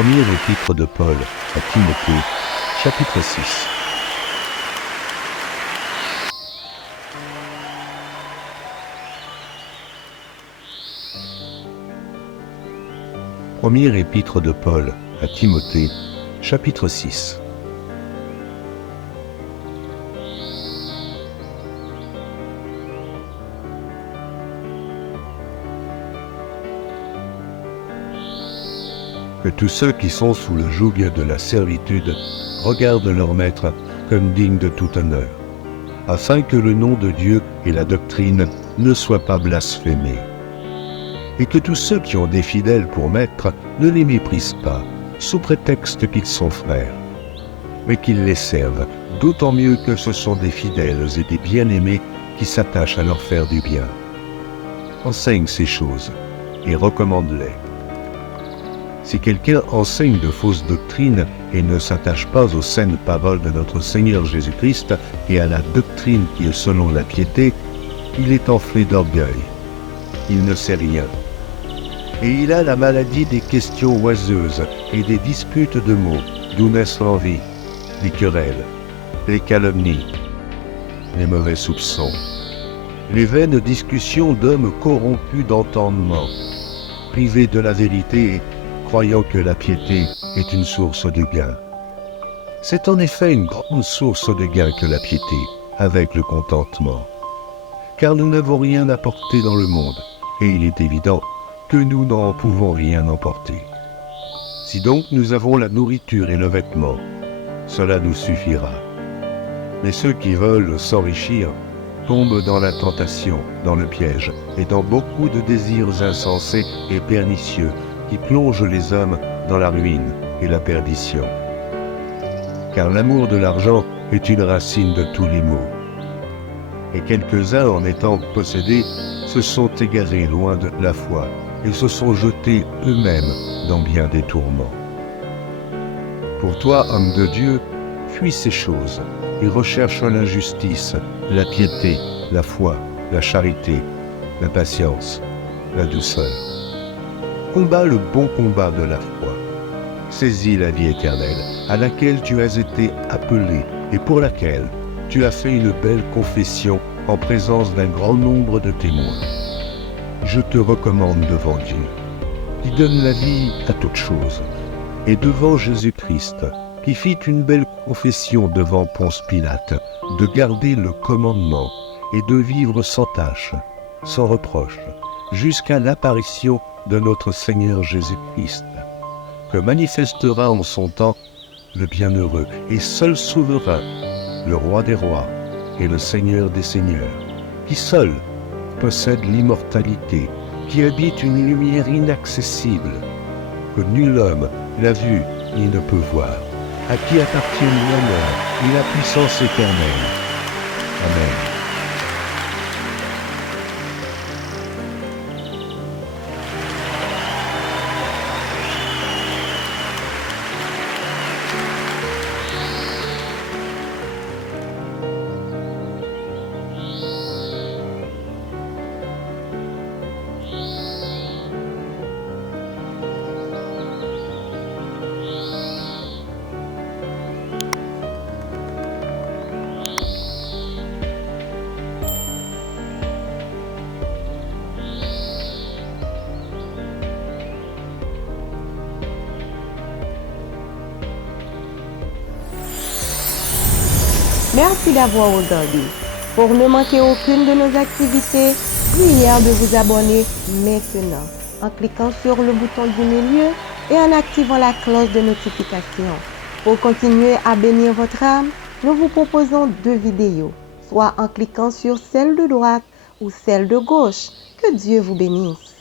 Premier épître de Paul à Timothée, chapitre 6. Premier épître de Paul à Timothée, chapitre 6. Que tous ceux qui sont sous le joug de la servitude regardent leur maître comme digne de tout honneur, afin que le nom de Dieu et la doctrine ne soient pas blasphémés. Et que tous ceux qui ont des fidèles pour maître ne les méprisent pas, sous prétexte qu'ils sont frères, mais qu'ils les servent, d'autant mieux que ce sont des fidèles et des bien-aimés qui s'attachent à leur faire du bien. Enseigne ces choses et recommande-les. Si quelqu'un enseigne de fausses doctrines et ne s'attache pas aux saines paroles de notre Seigneur Jésus-Christ et à la doctrine qui est selon la piété, il est enflé d'orgueil. Il ne sait rien. Et il a la maladie des questions oiseuses et des disputes de mots, d'où naissent l'envie, les querelles, les calomnies, les mauvais soupçons, les vaines discussions d'hommes corrompus d'entendement, privés de la vérité, croyant que la piété est une source de gain. C'est en effet une grande source de gain que la piété, avec le contentement. Car nous n'avons rien apporté dans le monde, et il est évident que nous n'en pouvons rien emporter. Si donc nous avons la nourriture et le vêtement, cela nous suffira. Mais ceux qui veulent s'enrichir tombent dans la tentation, dans le piège, et dans beaucoup de désirs insensés et pernicieux, qui plonge les hommes dans la ruine et la perdition. Car l'amour de l'argent est une racine de tous les maux. Et quelques-uns, en étant possédés, se sont égarés loin de la foi et se sont jetés eux-mêmes dans bien des tourments. Pour toi, homme de Dieu, fuis ces choses et recherche la justice, la piété, la foi, la charité, la patience, la douceur. Combat le bon combat de la foi. Saisis la vie éternelle, à laquelle tu as été appelé et pour laquelle tu as fait une belle confession en présence d'un grand nombre de témoins. Je te recommande devant Dieu, qui donne la vie à toutes choses, et devant Jésus-Christ, qui fit une belle confession devant Ponce Pilate, de garder le commandement et de vivre sans tâche, sans reproche, jusqu'à l'apparition de notre Seigneur Jésus-Christ, que manifestera en son temps le bienheureux et seul souverain, le roi des rois et le Seigneur des seigneurs, qui seul possède l'immortalité, qui habite une lumière inaccessible, que nul homme n'a vu ni ne peut voir, à qui appartient l'honneur et la puissance éternelle. Amen. Merci d'avoir regardé. Pour ne manquer aucune de nos activités, prière de vous abonner maintenant en cliquant sur le bouton du milieu et en activant la cloche de notification. Pour continuer à bénir votre âme, nous vous proposons 2 vidéos, soit en cliquant sur celle de droite ou celle de gauche. Que Dieu vous bénisse.